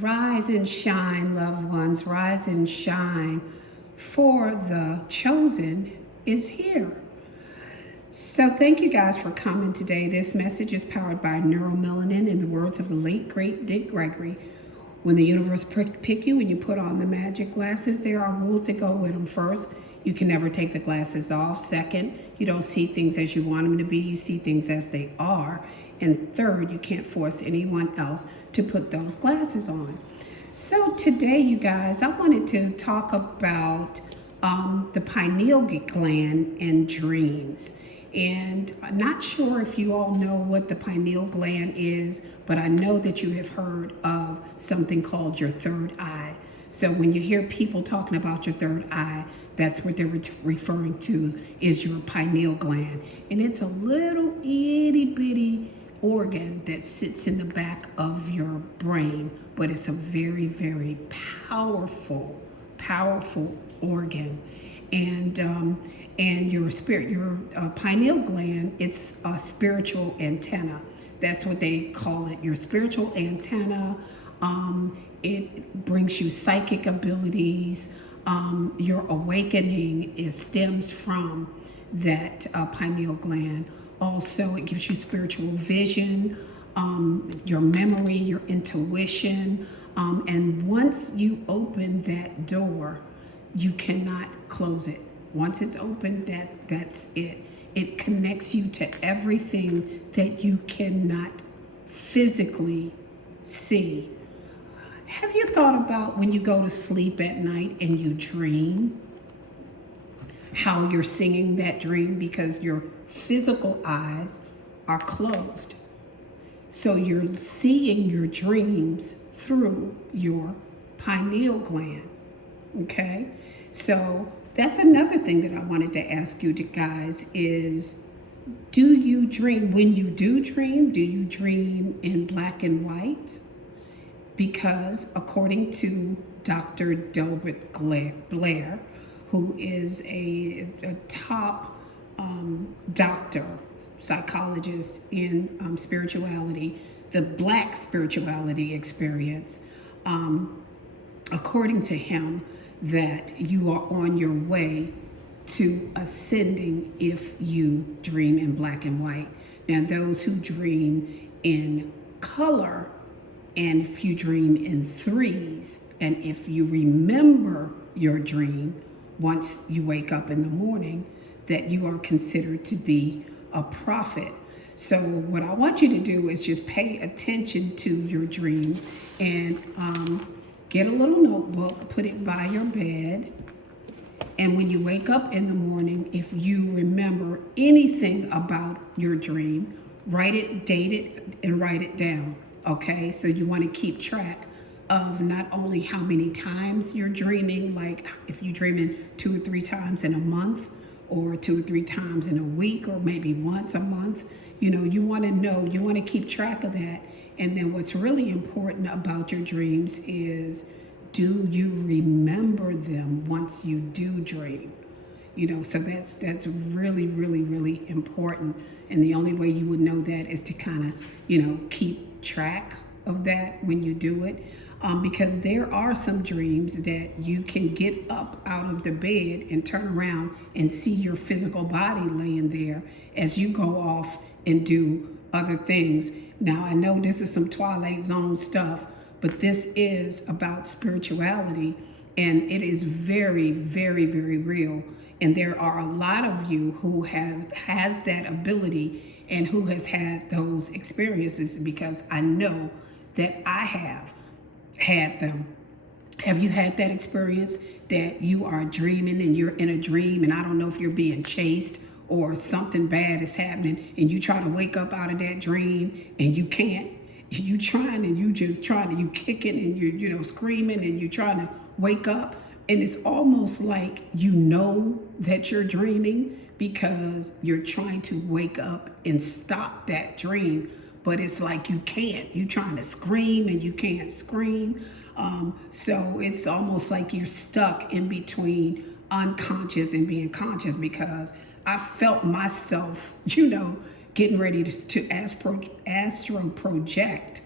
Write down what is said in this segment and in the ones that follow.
Rise and shine, loved ones, rise and shine, for the chosen is here. So, thank you guys for coming today. This message is powered by neuromelanin, in the words of the late, great Dick Gregory. When the universe pick you and you put on the magic glasses, there are rules that go with them. First, you can never take the glasses off. Second, you don't see things as you want them to be, you see things as they are. And third, you can't force anyone else to put those glasses on. So today, you guys, I wanted to talk about the pineal gland and dreams. And I'm not sure if you all know what the pineal gland is, but I know that you have heard of something called your third eye. So when you hear people talking about your third eye, that's what they're referring to is your pineal gland. And it's a little itty bitty organ that sits in the back of your brain, but it's a very, very powerful organ. And your spirit, your pineal gland, it's a spiritual antenna. That's what they call it, your spiritual antenna. It brings you psychic abilities. Your awakening stems from that pineal gland. Also, it gives you spiritual vision, your memory, your intuition. And once you open that door, you cannot close it. Once it's open, that's it. It connects you to everything that you cannot physically see. Have you thought about when you go to sleep at night and you dream, how you're singing that dream because your physical eyes are closed? So you're seeing your dreams through your pineal gland, okay? So that's another thing that I wanted to ask you guys is, do you dream? When you do you dream in black and white? Because according to Dr. Delbert Blair, who is a top doctor, psychologist in spirituality, the Black spirituality experience, according to him, that you are on your way to ascending if you dream in black and white. Now, those who dream in color, and if you dream in threes, and if you remember your dream once you wake up in the morning, that you are considered to be a prophet. So what I want you to do is just pay attention to your dreams and get a little notebook, put it by your bed, and when you wake up in the morning, if you remember anything about your dream, write it, date it, and write it down, okay? So you want to keep track of not only how many times you're dreaming, like if you're dreaming 2 or 3 times in a month, or 2 or 3 times in a week, or maybe once a month. You know, you want to keep track of that. And then what's really important about your dreams is, do you remember them once you do dream? You know, so that's really, really, really important. And the only way you would know that is to kind of, keep track of that when you do it. Because there are some dreams that you can get up out of the bed and turn around and see your physical body laying there as you go off and do other things. Now, I know this is some Twilight Zone stuff, but this is about spirituality, and it is very, very, very real. And there are a lot of you who has that ability and who has had those experiences, because I know that I have had them. Have you had that experience that you are dreaming and you're in a dream, and I don't know if you're being chased or something bad is happening, and you try to wake up out of that dream and you can't? You trying and you just trying to, you kicking and you screaming and you trying to wake up, and it's almost like you know that you're dreaming because you're trying to wake up and stop that dream, but it's like you can't. You're trying to scream and you can't scream. So it's almost like you're stuck in between unconscious and being conscious, because I felt myself, getting ready to astro project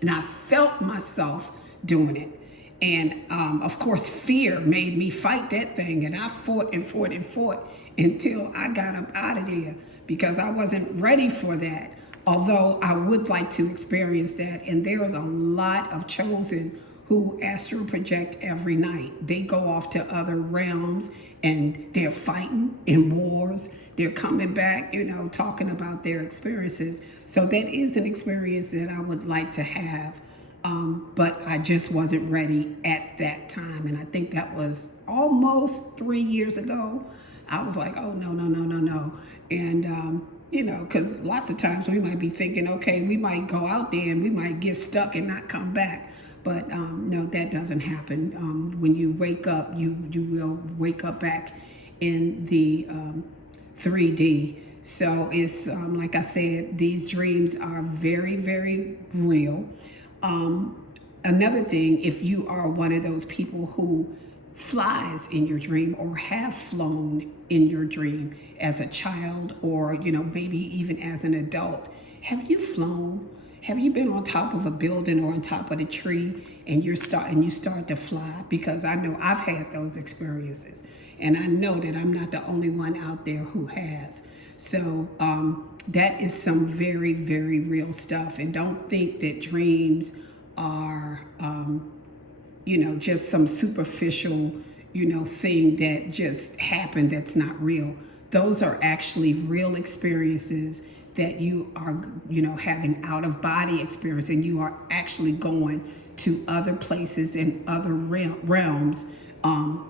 And I felt myself doing it. And of course, fear made me fight that thing. And I fought and fought and fought until I got up out of there because I wasn't ready for that. Although I would like to experience that. And there is a lot of chosen who astral project every night. They go off to other realms and they're fighting in wars. They're coming back, talking about their experiences. So that is an experience that I would like to have. But I just wasn't ready at that time. And I think that was almost 3 years ago. I was like, oh, no, no, no, no, no. And, because lots of times we might be thinking, okay, we might go out there and we might get stuck and not come back. But no, that doesn't happen. When you wake up, you will wake up back in the 3D. So it's like I said, these dreams are very, very real. Another thing, if you are one of those people who flies in your dream or have flown in your dream as a child or, maybe even as an adult, have you flown? Have you been on top of a building or on top of a tree and you start to fly? Because I know I've had those experiences and I know that I'm not the only one out there who has. So that is some very, very real stuff. And don't think that dreams are, just some superficial, thing that just happened that's not real. Those are actually real experiences that you are, having out of body experience, and you are actually going to other places and other realms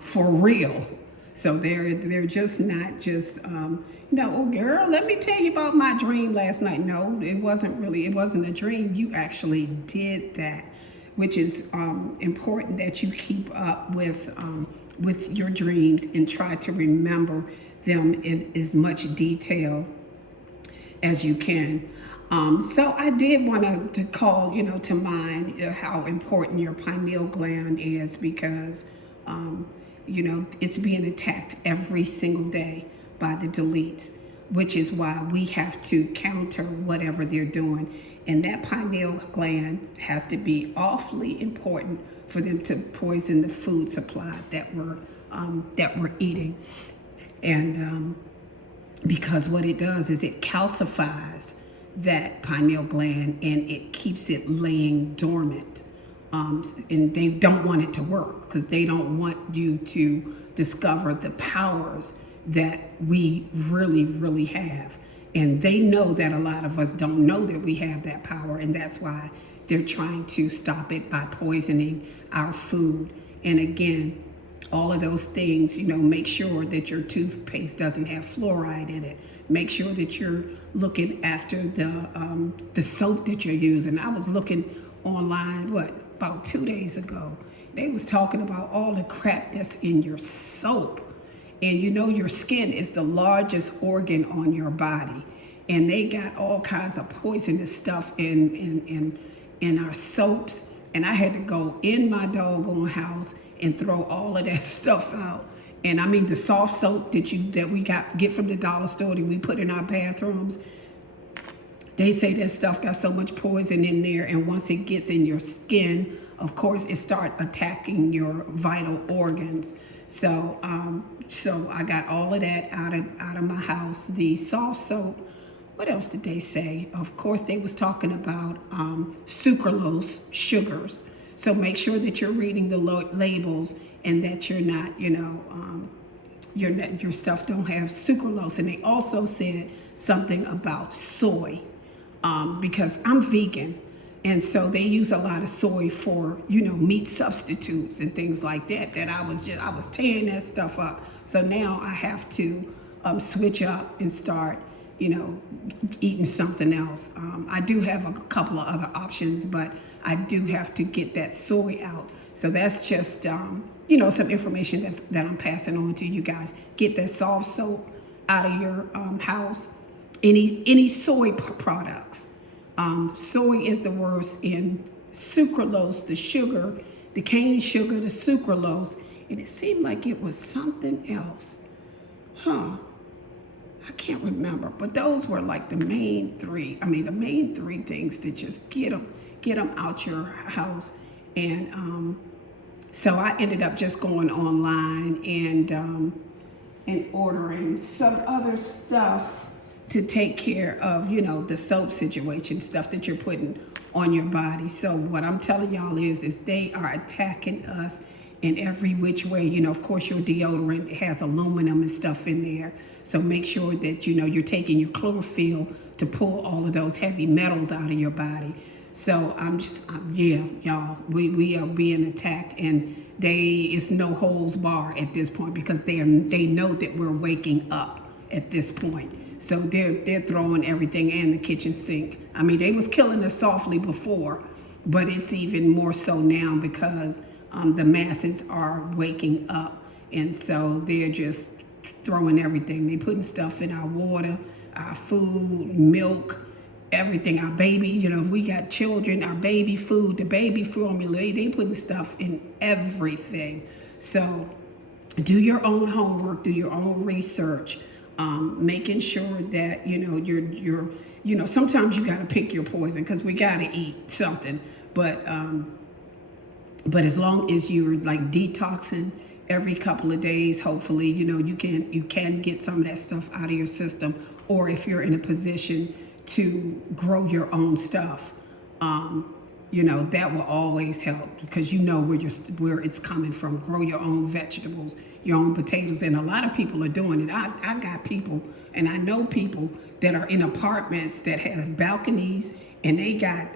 for real. So they're just not just, oh girl, let me tell you about my dream last night. No, it wasn't a dream. You actually did that, which is important that you keep up with your dreams and try to remember them in as much detail as you can. So I did want to call, to mind how important your pineal gland is because, it's being attacked every single day by the deletes, which is why we have to counter whatever they're doing. And that pineal gland has to be awfully important for them to poison the food supply that we're eating. And because what it does is it calcifies that pineal gland and it keeps it laying dormant. And they don't want it to work because they don't want you to discover the powers that we really, really have. And they know that a lot of us don't know that we have that power, and that's why they're trying to stop it by poisoning our food. And again, all of those things, make sure that your toothpaste doesn't have fluoride in it. Make sure that you're looking after the soap that you're using. I was looking online, about 2 days ago. They was talking about all the crap that's in your soap. And your skin is the largest organ on your body. And they got all kinds of poisonous stuff in our soaps. And I had to go in my doggone house and throw all of that stuff out. And I mean the soft soap that we get from the dollar store that we put in our bathrooms. They say that stuff got so much poison in there, and once it gets in your skin, of course, it starts attacking your vital organs. So I got all of that out of my house. The soft soap. What else did they say? Of course, they was talking about sucralose sugars. So make sure that you're reading the labels and that you're not, your stuff don't have sucralose. And they also said something about soy. Because I'm vegan, and so they use a lot of soy for meat substitutes and things like that. That I was tearing that stuff up. So now I have to switch up and start eating something else. I do have a couple of other options, but I do have to get that soy out. So that's just some information that I'm passing on to you guys. Get that soft soap out of your house. Any soy products. Soy is the worst, in sucralose, the sugar, the cane sugar, the sucralose, and it seemed like it was something else. I can't remember, but those were like the main three things to just get get them out your house. And so I ended up just going online and ordering some other stuff to take care of, you know, the soap situation, stuff that you're putting on your body. So what I'm telling y'all is they are attacking us in every which way. You know, of course, your deodorant has aluminum and stuff in there. So make sure that, you know, you're taking your chlorophyll to pull all of those heavy metals out of your body. So yeah, y'all, we are being attacked, and it's no holds bar at this point, because they know that we're waking up at this point. So they're throwing everything in the kitchen sink. I mean, they was killing us softly before, but it's even more so now, because the masses are waking up, and so they're just throwing everything. They putting stuff in our water, our food, milk, everything. Our baby, you know, if we got children, our baby food, the baby formula, they putting stuff in everything. So do your own homework, do your own research, making sure that, you know, you're you know, sometimes you got to pick your poison, because we got to eat something. But as long as you're like detoxing every couple of days, hopefully, you know, you can get some of that stuff out of your system. Or if you're in a position to grow your own stuff, you know, that will always help, because you know where it's coming from. Grow your own vegetables, your own potatoes. And a lot of people are doing it. I got people, and I know people that are in apartments that have balconies, and they got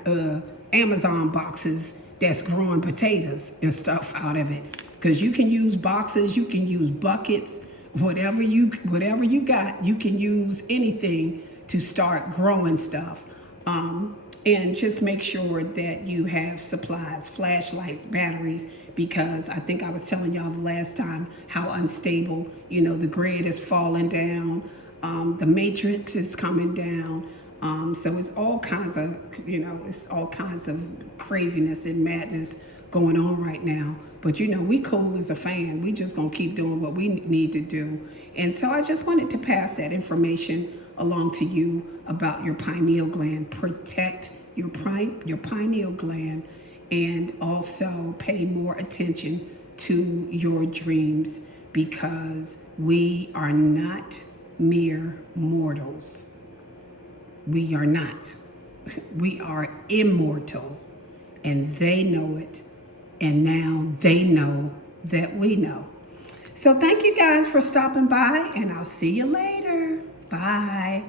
Amazon boxes that's growing potatoes and stuff out of it. Because you can use boxes, you can use buckets, whatever you got, you can use anything to start growing stuff. And just make sure that you have supplies, flashlights, batteries, because I think I was telling y'all the last time how unstable, you know, the grid is falling down, the matrix is coming down. So it's all kinds of, you know, it's all kinds of craziness and madness going on right now. But, you know, we cool as a fan. We just gonna keep doing what we need to do. And so I just wanted to pass that information along to you about your pineal gland. Protect your pineal gland, and also pay more attention to your dreams, because we are not mere mortals. We are not. We are immortal, and they know it, and now they know that we know. So thank you guys for stopping by, and I'll see you later. Bye.